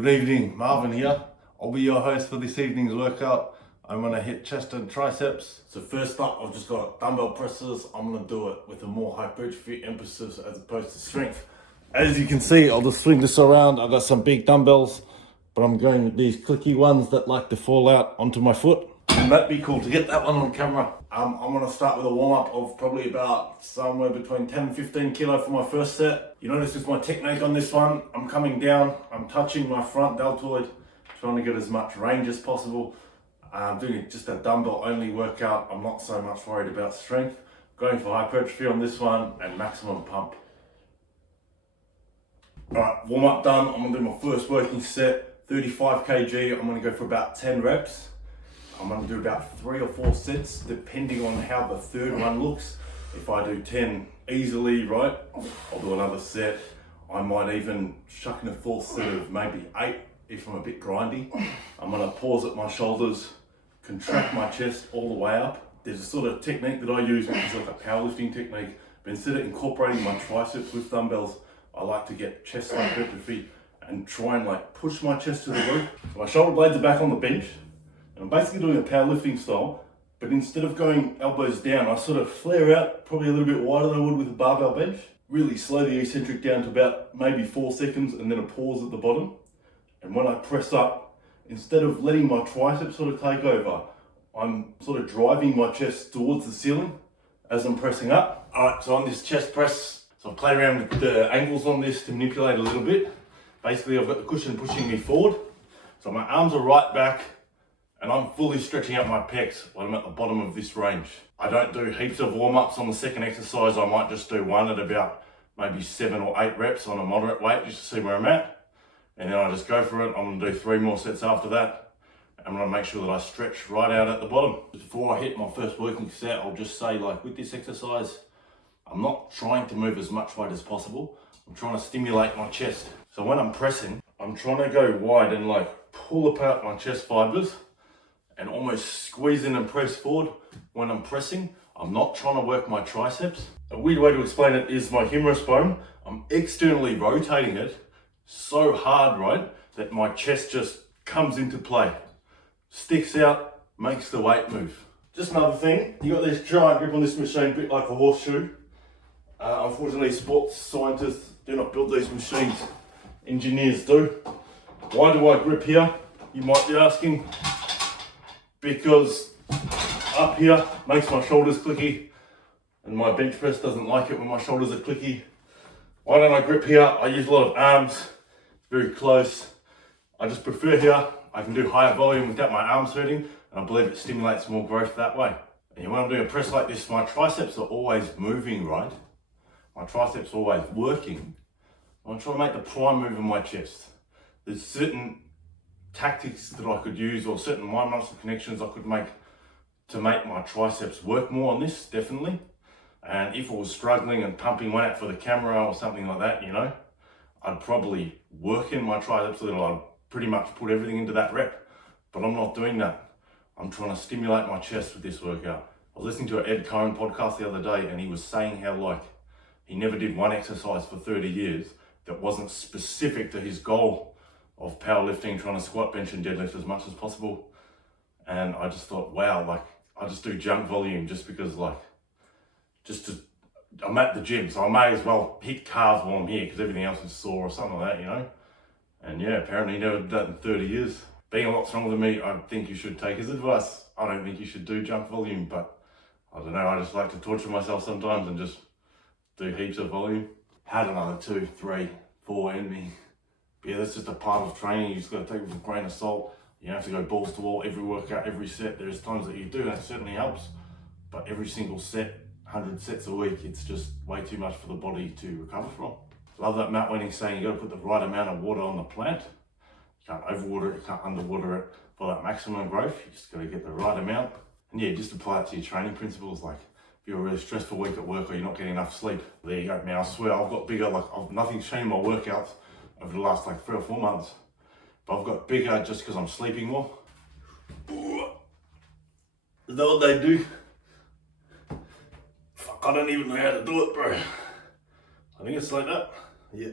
Good evening, Marvin here. I'll be your host for this evening's workout. I'm gonna hit chest and triceps. So first up, I've just got dumbbell presses. I'm gonna do it with a more hypertrophy emphasis as opposed to strength. As you can see, I'll just swing this around. I've got some big dumbbells, but I'm going with these clicky ones that like to fall out onto my foot. Wouldn't that be cool to get that one on camera? I'm gonna start with a warm-up of probably about somewhere between 10 and 15 kilo for my first set. You notice with my technique on this one, I'm coming down, I'm touching my front deltoid, trying to get as much range as possible. I'm doing just a dumbbell only workout. I'm not so much worried about strength. Going for hypertrophy on this one and maximum pump. Alright, warm up done. I'm gonna do my first working set, 35 kg. I'm gonna go for about 10 reps. I'm gonna do about 3 or 4 sets, depending on how the third one looks. If I do 10 easily, right, I'll do another set. I might even chuck in a fourth set of maybe 8 if I'm a bit grindy. I'm gonna pause at my shoulders, contract my chest all the way up. There's a sort of technique that I use, which is like a powerlifting technique, but instead of incorporating my triceps with dumbbells, I like to get chest hypertrophy and try and like push my chest to the roof. So my shoulder blades are back on the bench, and I'm basically doing a powerlifting style, but instead of going elbows down, I sort of flare out probably a little bit wider than I would with a barbell bench. Really slow the eccentric down to about maybe 4 seconds and then a pause at the bottom. And when I press up, instead of letting my triceps sort of take over, I'm sort of driving my chest towards the ceiling as I'm pressing up. All right, so on this chest press, so I've played around with the angles on this to manipulate a little bit. Basically, I've got the cushion pushing me forward. So my arms are right back and I'm fully stretching out my pecs when I'm at the bottom of this range. I don't do heaps of warm-ups on the second exercise. I might just do one at about maybe 7 or 8 reps on a moderate weight just to see where I'm at. And then I just go for it. I'm gonna do 3 more sets after that. I'm gonna make sure that I stretch right out at the bottom. Before I hit my first working set, I'll just say, like, with this exercise, I'm not trying to move as much weight as possible. I'm trying to stimulate my chest. So when I'm pressing, I'm trying to go wide and like pull apart my chest fibers and almost squeeze in and press forward. When I'm pressing, I'm not trying to work my triceps. A weird way to explain it is my humerus bone, I'm externally rotating it so hard, right, that my chest just comes into play. Sticks out, makes the weight move. Just another thing, you got this giant grip on this machine, a bit like a horseshoe. Unfortunately, sports scientists do not build these machines. Engineers do. Why do I grip here? You might be asking. Because up here makes my shoulders clicky, and my bench press doesn't like it when my shoulders are clicky. Why don't I grip here? I use a lot of arms, it's very close. I just prefer here. I can do higher volume without my arms hurting, and I believe it stimulates more growth that way. And when I'm doing a press like this, my triceps are always moving, right? My triceps are always working. I'm trying to make the prime move in my chest. There's certain tactics that I could use, or certain mind muscle connections I could make to make my triceps work more on this, definitely. And if I was struggling and pumping one out for the camera or something like that, you know, I'd probably work in my triceps a little. I'd pretty much put everything into that rep, but I'm not doing that. I'm trying to stimulate my chest with this workout. I was listening to an Ed Cohen podcast the other day, and he was saying how like he never did one exercise for 30 years that wasn't specific to his goal of powerlifting, trying to squat, bench and deadlift as much as possible. And I just thought, wow, like I just do junk volume just because like, I'm at the gym, so I may as well hit calves while I'm here because everything else is sore or something like that, you know? And yeah, apparently he never did that in 30 years. Being a lot stronger than me, I think you should take his advice. I don't think you should do junk volume, but I don't know, I just like to torture myself sometimes and just do heaps of volume. Had another 2, 3, 4 in me. But yeah, that's just a part of training. You just got to take it with a grain of salt. You don't have to go balls to wall every workout, every set. There's times that you do, and it certainly helps. But every single set, 100 sets a week, it's just way too much for the body to recover from. Love that Matt Wenning saying you got to put the right amount of water on the plant. You can't overwater it, you can't underwater it for that maximum growth. You just got to get the right amount. And yeah, just apply it to your training principles. Like if you're a really stressful week at work or you're not getting enough sleep, there you go. Now I swear I've got bigger, like nothing's changed in my workouts over the last like 3 or 4 months. But I've got bigger just because I'm sleeping more. Is that what they do? Fuck, I don't even know how to do it, bro. I think it's like that. Yeah.